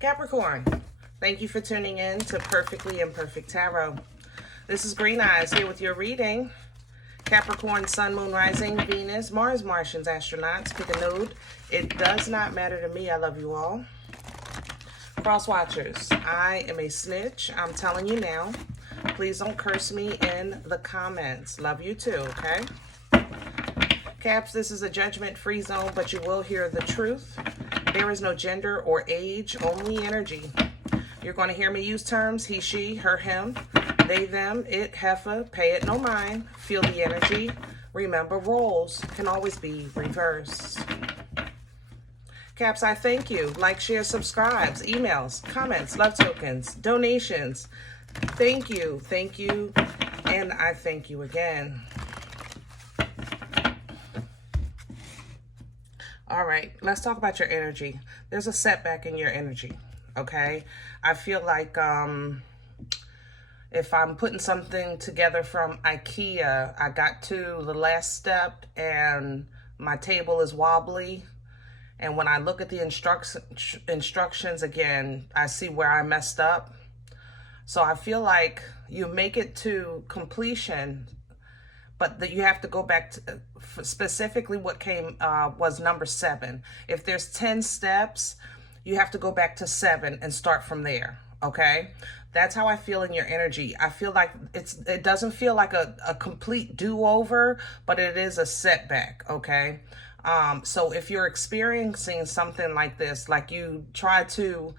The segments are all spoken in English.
Capricorn, thank you for tuning in to Perfectly Imperfect Tarot. This is Green Eyes here with your reading. Capricorn, Sun, Moon, Rising, Venus, Mars, Martians, Astronauts. Pick a node. It does not matter to me. I love you all. Cross Watchers, I am a snitch. I'm telling you now. Please don't curse me in the comments. Love you too, okay? Caps, this is a judgment-free zone, but you will hear the truth. There is no gender or age, only energy. You're going to hear me use terms he, she, her, him, they, them, it, heifer, pay it no mind. Feel the energy. Remember, roles can always be reversed. Caps, I thank you. Like, share, subscribes, emails, comments, love tokens, donations. Thank you, and I thank you again. All right, let's talk about your energy. There's a setback in your energy, okay? I feel like if I'm putting something together from IKEA, I got to the last step and my table is wobbly. And when I look at the instructions again, I see where I messed up. So I feel like you make it to completion, but that you have to go back to specifically what came was number 7. If there's 10 steps, you have to go back to 7 and start from there, okay? That's how I feel in your energy. I feel like it doesn't feel like a complete do-over, but it is a setback, okay? So if you're experiencing something like this, like you try to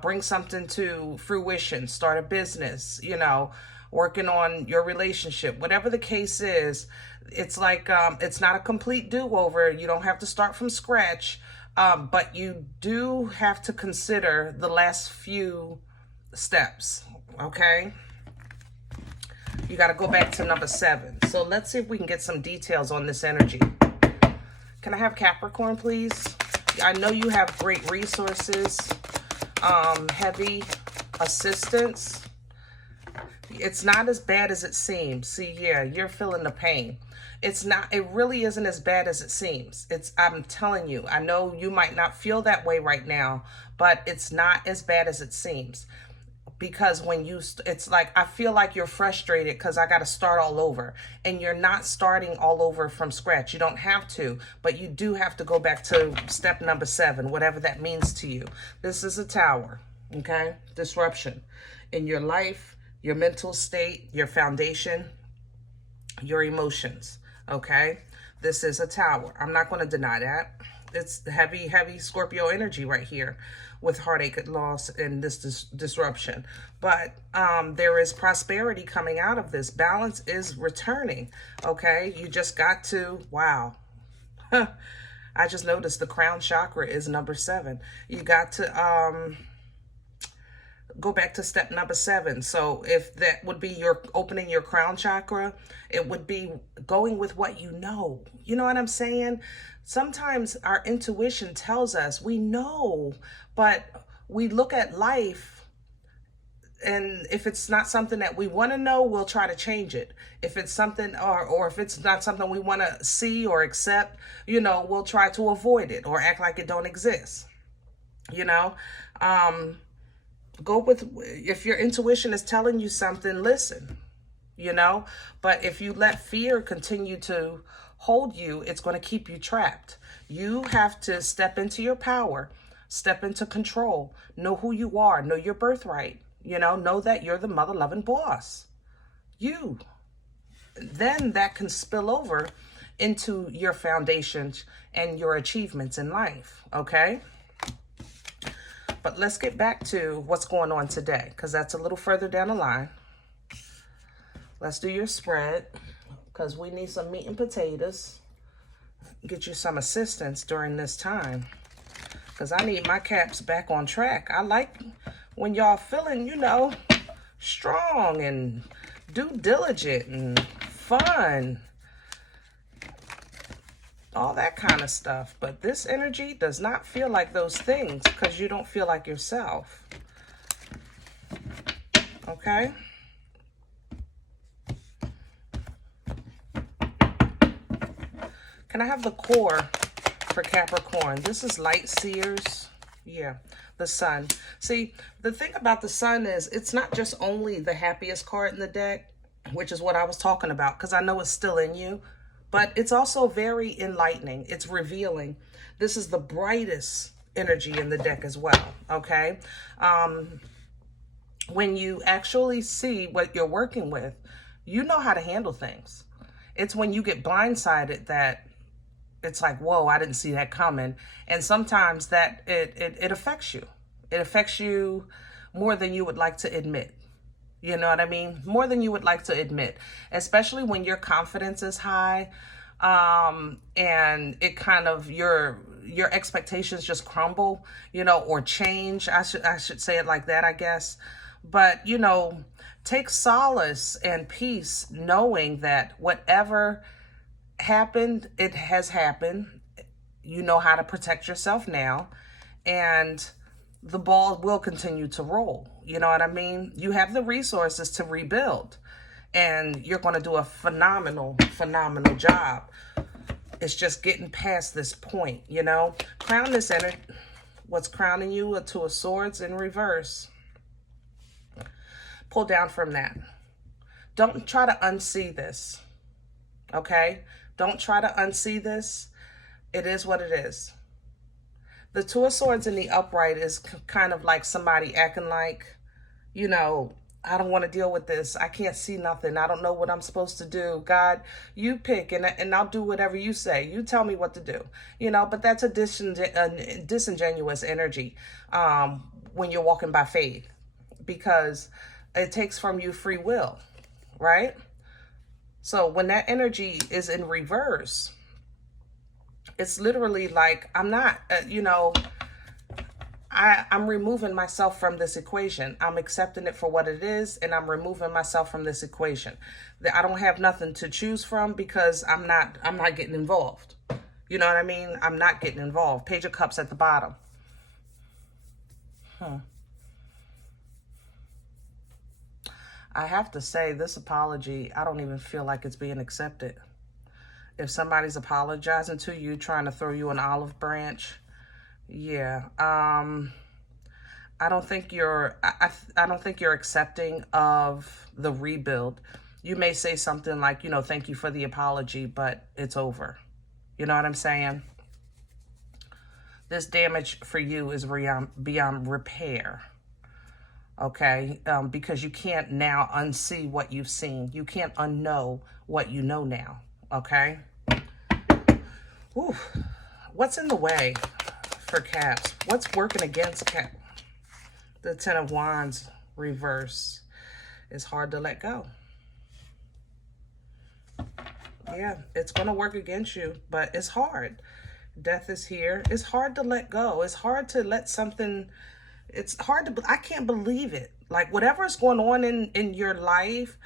bring something to fruition, start a business, you know, working on your relationship, whatever the case is, it's like it's not a complete do-over. You don't have to start from scratch, but you do have to consider the last few steps, okay? You got to go back to number 7. So let's see if we can get some details on this energy. Can I have Capricorn, please? I know you have great resources, heavy assistance. It's not as bad as it seems. See, yeah, you're feeling the pain. It's not, it really isn't as bad as it seems. I'm telling you, I know you might not feel that way right now, but it's not as bad as it seems. Because when it's like, I feel like you're frustrated because I got to start all over. And you're not starting all over from scratch. You don't have to, but you do have to go back to step number 7, whatever that means to you. This is a tower, okay? Disruption in your life, your mental state, your foundation, your emotions, okay? This is a tower. I'm not going to deny that. It's the heavy, heavy Scorpio energy right here with heartache and loss and this disruption. But there is prosperity coming out of this. Balance is returning, okay? You just got to, wow. I just noticed the crown chakra is number 7. You got to go back to step number 7. So if that would be your opening your crown chakra, it would be going with what you know. You know what I'm saying? Sometimes our intuition tells us we know, but we look at life, and if it's not something that we want to know, we'll try to change it. If it's something, or if it's not something we want to see or accept, you know, we'll try to avoid it or act like it don't exist. You know, go with, if your intuition is telling you something, listen, you know, but if you let fear continue to hold you, it's going to keep you trapped. You have to step into your power, step into control, know who you are, know your birthright, you know that you're the mother-loving boss. You. Then that can spill over into your foundations and your achievements in life, okay? But let's get back to what's going on today, because that's a little further down the line. Let's do your spread, because we need some meat and potatoes. Get you some assistance during this time, because I need my caps back on track. I like when y'all feeling, you know, strong and due diligent and fun. All that kind of stuff. But this energy does not feel like those things because you don't feel like yourself. Okay? Can I have the core for Capricorn? This is Light Seers. Yeah, the sun. See, the thing about the sun is it's not just only the happiest card in the deck, which is what I was talking about, because I know it's still in you, but it's also very enlightening. It's revealing. This is the brightest energy in the deck as well, okay? When you actually see what you're working with, you know how to handle things. It's when you get blindsided that it's like, whoa, I didn't see that coming. And sometimes that it affects you. It affects you more than you would like to admit. You know what I mean? More than you would like to admit, especially when your confidence is high, and it kind of, your expectations just crumble, you know, or change. I should say it like that, I guess. But, you know, take solace and peace knowing that whatever happened, it has happened. You know how to protect yourself now, and the ball will continue to roll. You know what I mean? You have the resources to rebuild, and you're going to do a phenomenal job. It's just getting past this point, you know? Crown this energy. What's crowning you? A Two of Swords in reverse. Pull down from that. Don't try to unsee this, okay? Don't try to unsee this. It is what it is. The Two of Swords in the upright is kind of like somebody acting like, you know, I don't want to deal with this. I can't see nothing. I don't know what I'm supposed to do. God, you pick, and I'll do whatever you say. You tell me what to do. You know, but that's a disingenuous energy when you're walking by faith, because it takes from you free will, right? So when that energy is in reverse, it's literally like, I'm not, you know, I'm removing myself from this equation. I'm accepting it for what it is, and I'm removing myself from this equation. I don't have nothing to choose from because I'm not getting involved. You know what I mean? I'm not getting involved. Page of Cups at the bottom. I have to say, this apology, I don't even feel like it's being accepted. If somebody's apologizing to you, trying to throw you an olive branch, yeah, I don't think you're, I don't think you're accepting of the rebuild. You may say something like, you know, thank you for the apology, but it's over. You know what I'm saying? This damage for you is beyond repair. Okay, because you can't now unsee what you've seen. You can't unknow what you know now. Okay. Ooh, what's in the way for Caps? What's working against Cap? The Ten of Wands reverse. It's hard to let go. Yeah, it's going to work against you, but it's hard. Death is here. It's hard to let go. It's hard to let something, it's hard to, I can't believe it. Like whatever's going on in your life,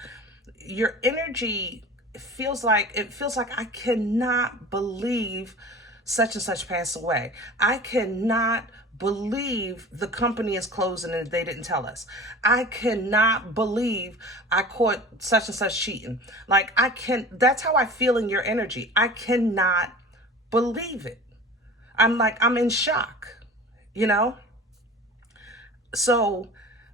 your energy feels like, I cannot believe such and such passed away. I cannot believe the company is closing and they didn't tell us. I cannot believe I caught such and such cheating. Like that's how I feel in your energy. I cannot believe it. I'm in shock, you know? So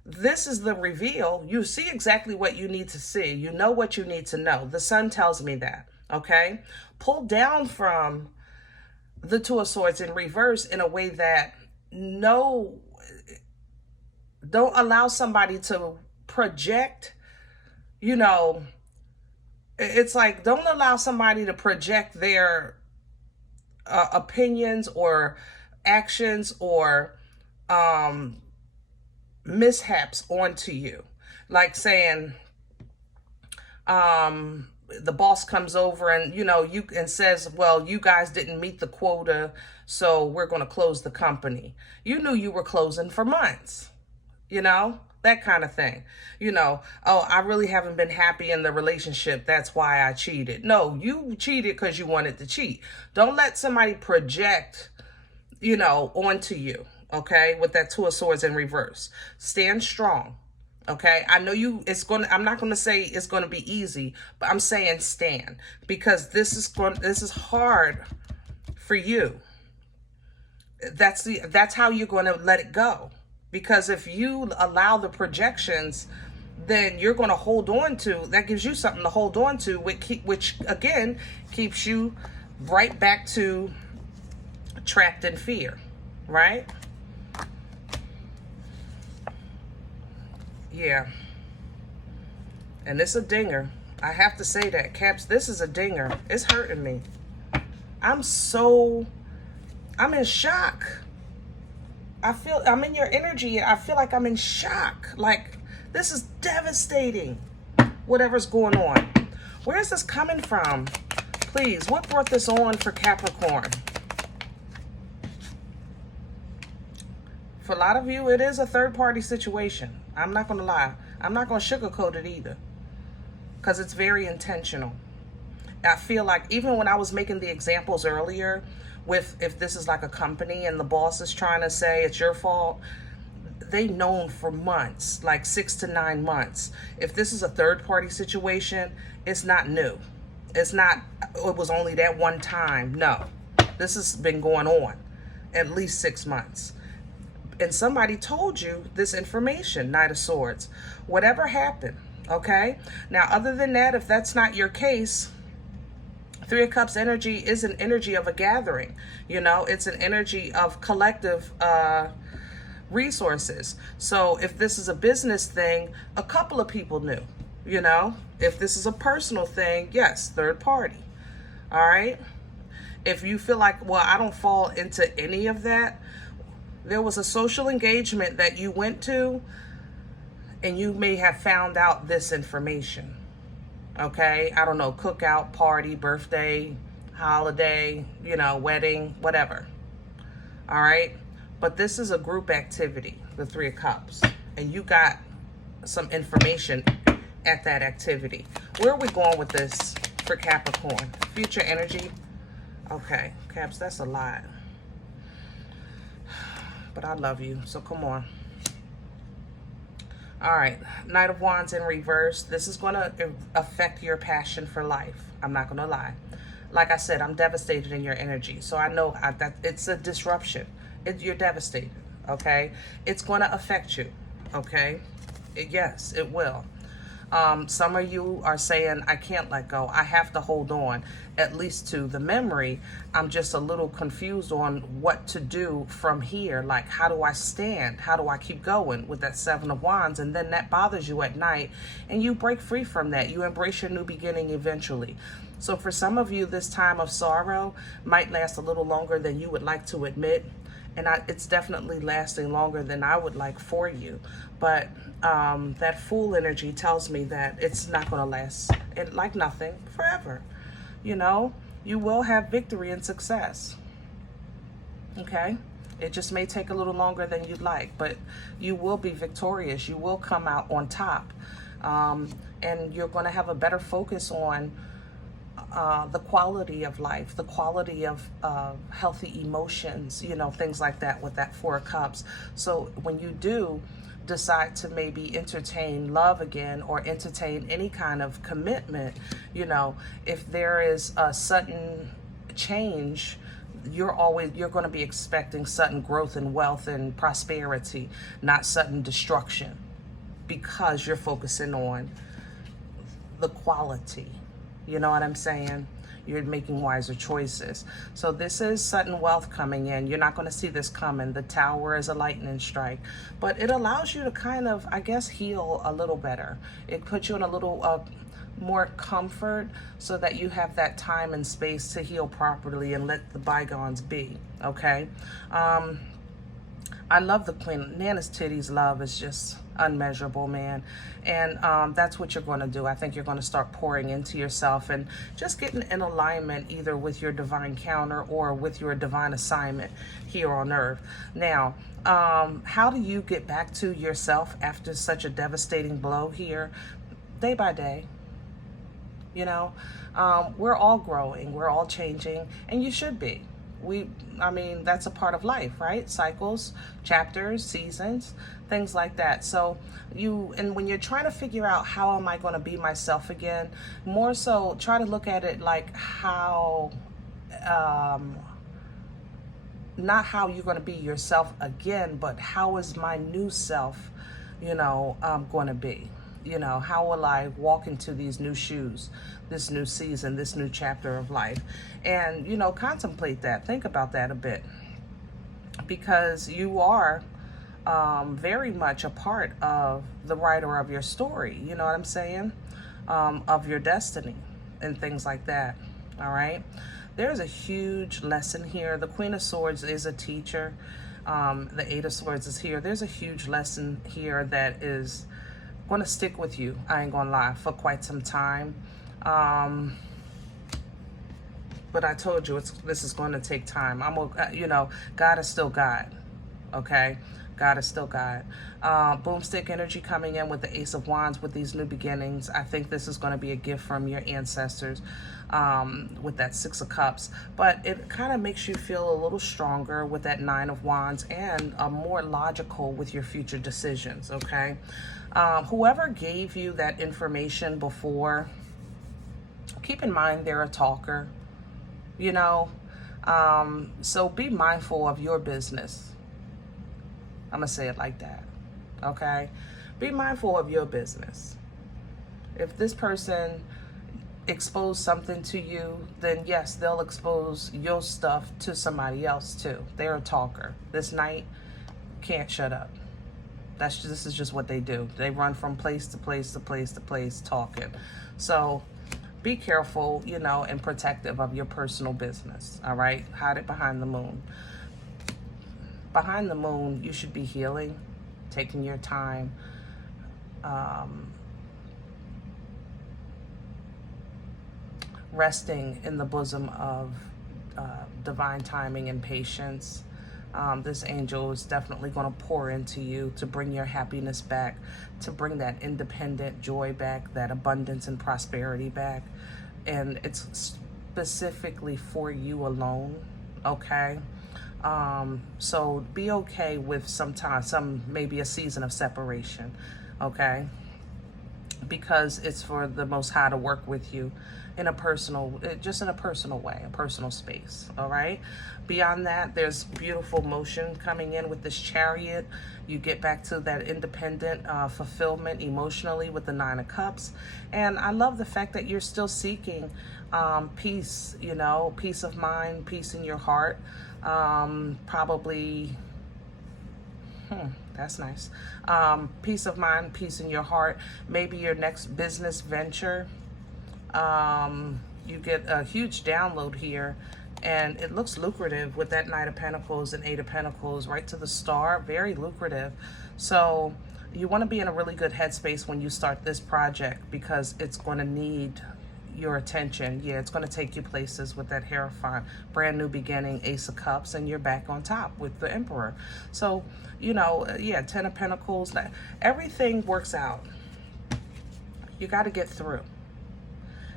this is the reveal. You see exactly what you need to see. You know what you need to know. The sun tells me that, okay? Pull down from the Two of Swords in reverse in a way that don't allow somebody to project, you know, it's like, don't allow somebody to project their opinions or actions or mishaps onto you. Like saying, the boss comes over and, you know, and says, well, you guys didn't meet the quota, so we're going to close the company. You knew you were closing for months, you know, that kind of thing. You know, oh, I really haven't been happy in the relationship. That's why I cheated. No, you cheated because you wanted to cheat. Don't let somebody project, you know, onto you. Okay, with that Two of Swords in reverse. Stand strong. Okay, I know I'm not gonna say it's gonna be easy, but I'm saying stand, because this is hard for you. that's how you're going to let it go. Because if you allow the projections, then you're going to hold on to, that gives you something to hold on to, which again keeps you right back to trapped in fear, right? Yeah. And it's a dinger. I have to say that, Caps, this is a dinger. It's hurting me. I'm in shock. I'm in your energy. I feel like I'm in shock. Like, this is devastating, whatever's going on. Where is this coming from? Please, what brought this on for Capricorn? For a lot of you, it is a third-party situation. I'm not going to lie. I'm not going to sugarcoat it either, because it's very intentional. I feel like even when I was making the examples earlier with if this is like a company and the boss is trying to say it's your fault, they've known for months, like 6 to 9 months. If this is a third-party situation, it's not new. It's not, it was only that one time. No, this has been going on at least 6 months. And somebody told you this information, Knight of Swords. Whatever happened, okay? Now, other than that, if that's not your case, Three of Cups energy is an energy of a gathering. You know, it's an energy of collective resources. So if this is a business thing, a couple of people knew, you know. If this is a personal thing, yes, third party. All right. If you feel like, well, I don't fall into any of that, there was a social engagement that you went to and you may have found out this information. Okay, I don't know, cookout, party, birthday, holiday, you know, wedding, whatever. All right, but this is a group activity, the Three of Cups, and you got some information at that activity. Where are we going with this for Capricorn? Future energy. Okay, Caps, that's a lot, but I love you, so come on. All right, Knight of Wands in reverse. This is going to affect your passion for life. I'm not going to lie. Like I said, I'm devastated in your energy. So I know that it's a disruption. You're devastated, okay? It's going to affect you, okay? Yes, it will. Some of you are saying, I can't let go. I have to hold on, at least to the memory. I'm just a little confused on what to do from here. Like, how do I stand? How do I keep going with that Seven of Wands? And then that bothers you at night, and you break free from that. You embrace your new beginning eventually. So for some of you, this time of sorrow might last a little longer than you would like to admit. And it's definitely lasting longer than I would like for you. But that Fool energy tells me that it's not going to last like nothing forever. You know, you will have victory and success. Okay? It just may take a little longer than you'd like, but you will be victorious. You will come out on top. And you're going to have a better focus on the quality of life, the quality of healthy emotions, you know, things like that with that Four of Cups. So when you do decide to maybe entertain love again or entertain any kind of commitment, you know, if there is a sudden change, you're going to be expecting sudden growth and wealth and prosperity, not sudden destruction, because you're focusing on the quality. You know what I'm saying? You're making wiser choices. So this is sudden wealth coming in. You're not going to see this coming. The Tower is a lightning strike. But it allows you to kind of, I guess, heal a little better. It puts you in a little more comfort so that you have that time and space to heal properly and let the bygones be. Okay? I love the Queen. Nana's titties love is just unmeasurable, man. And that's what you're going to do. I think you're going to start pouring into yourself and just getting in alignment either with your divine counter or with your divine assignment here on earth. Now, how do you get back to yourself after such a devastating blow here? Day by day. You know, we're all growing, we're all changing, and you should be. I mean, that's a part of life, right? Cycles, chapters, seasons, things like that. So and when you're trying to figure out how am I going to be myself again, more so try to look at it like how not how you're going to be yourself again, but how is my new self, going to be? How will I walk into these new shoes, this new season, this new chapter of life? And, contemplate that. Think about that a bit. Because you are very much a part of the writer of your story. You know what I'm saying? Of your destiny and things like that. All right? There's a huge lesson here. The Queen of Swords is a teacher. The Eight of Swords is here. There's a huge lesson here that is going to stick with you, I ain't going to lie, for quite some time. But I told you this is going to take time. God is still God, okay? God is still God. Boomstick energy coming in with the Ace of Wands with these new beginnings. I think this is going to be a gift from your ancestors with that Six of Cups. But it kind of makes you feel a little stronger with that Nine of Wands and more logical with your future decisions, okay? Whoever gave you that information before, keep in mind they're a talker, so be mindful of your business. I'm going to say it like that, okay? Be mindful of your business. If this person exposed something to you, then yes, they'll expose your stuff to somebody else too. They're a talker. This Knight can't shut up. This is just what they do. They run from place to place to place to place talking. So be careful, and protective of your personal business, all right? Hide it behind the moon. Behind the moon, you should be healing, taking your time, resting in the bosom of divine timing and patience. This angel is definitely going to pour into you to bring your happiness back, to bring that independent joy back, that abundance and prosperity back. And it's specifically for you alone, okay? So be okay with maybe a season of separation, okay? Because it's for the Most High to work with you in a personal way, a personal space, all right? Beyond that, there's beautiful motion coming in with this Chariot. You get back to that independent fulfillment emotionally with the Nine of Cups. And I love the fact that you're still seeking peace, peace of mind, peace in your heart. That's nice. Peace of mind, peace in your heart. Maybe your next business venture. You get a huge download here, and it looks lucrative with that Knight of Pentacles and Eight of Pentacles right to the star. Very lucrative. So you want to be in a really good headspace when you start this project, because it's going to need your attention. Yeah, it's going to take you places with that Hierophant, brand new beginning, Ace of Cups, and you're back on top with the Emperor. So, Ten of Pentacles, everything works out. You got to get through.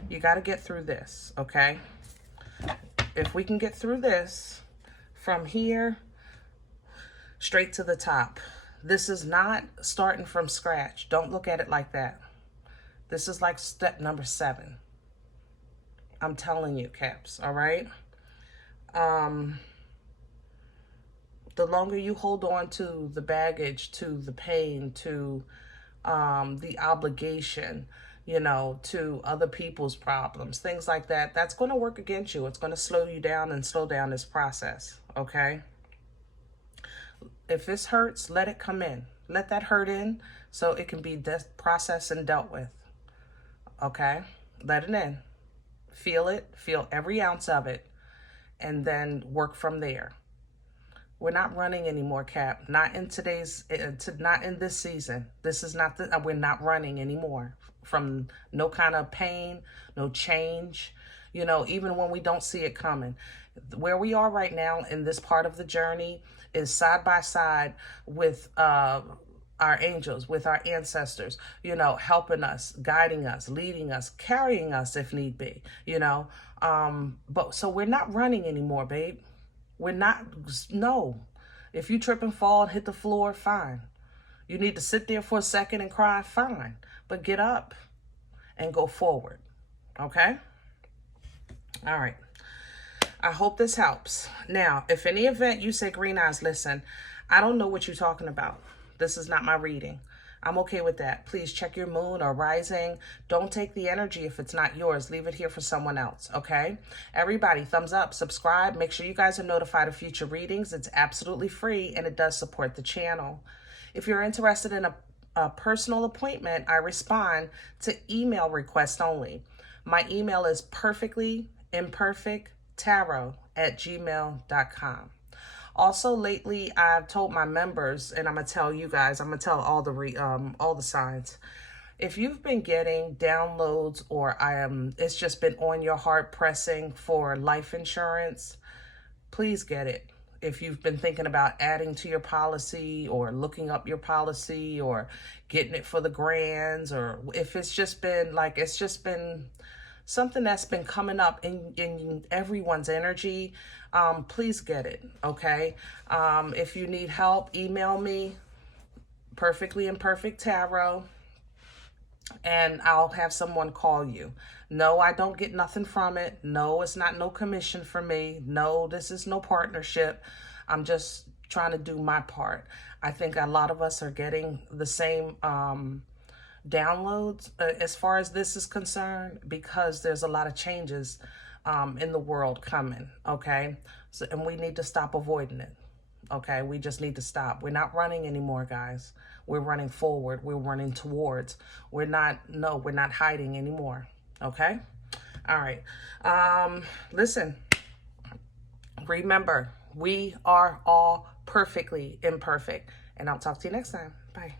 You got to get through this, okay? If we can get through this, from here straight to the top. This is not starting from scratch. Don't look at it like that. This is like step number 7. I'm telling you, Caps, all right? The longer you hold on to the baggage, to the pain, to the obligation, to other people's problems, things like that, that's going to work against you. It's going to slow you down and slow down this process, okay? If this hurts, let it come in. Let that hurt in so it can be processed and dealt with, okay? Let it in. Feel it. Feel every ounce of it. And then work from there. We're not running anymore, Cap. Not in not in this season. This is not we're not running anymore from no kind of pain, no change, even when we don't see it coming. Where we are right now in this part of the journey is side by side with our angels, with our ancestors, helping us, guiding us, leading us, carrying us if need be, but so we're not running anymore, babe. We're not, no. If you trip and fall and hit the floor, fine. You need to sit there for a second and cry, fine. But get up and go forward, okay? All right. I hope this helps. Now, if any event you say, Green Eyes, listen, I don't know what you're talking about. This is not my reading. I'm okay with that. Please check your moon or rising. Don't take the energy if it's not yours. Leave it here for someone else, okay? Everybody, thumbs up, subscribe. Make sure you guys are notified of future readings. It's absolutely free, and it does support the channel. If you're interested in a personal appointment, I respond to email requests only. My email is perfectlyimperfecttarot@gmail.com. Also, lately, I've told my members, and I'm going to tell you guys, I'm going to tell all the signs. If you've been getting downloads or it's just been on your heart pressing for life insurance, please get it. If you've been thinking about adding to your policy or looking up your policy or getting it for the grands, or if it's just been something that's been coming up in everyone's energy, please get it, okay? If you need help, email me, perfectlyimperfecttarot, and I'll have someone call you. No, I don't get nothing from it. No, it's not no commission for me. No, this is no partnership. I'm just trying to do my part. I think a lot of us are getting the same downloads as far as this is concerned, because there's a lot of changes in the world coming, okay? So, and we need to stop avoiding it, okay? We just need to stop. We're not running anymore, guys. We're running forward. We're running towards. We're not hiding anymore, okay? All right. Listen, remember, we are all perfectly imperfect, and I'll talk to you next time. Bye.